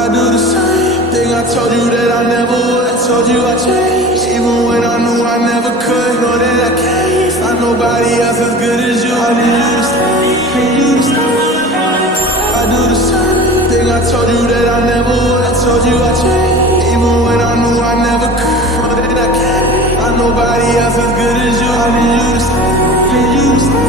I do the same thing I told you that I never would. I told you I changed, even when I knew I never could. Know that I can't find nobody else as good as you. I need you to stay, need you to stay. I do the same thing I told you that I never would. I told you I changed, even when I knew I never could. Know that I can't find nobody else as good as you. I need you to stay, need you to stay.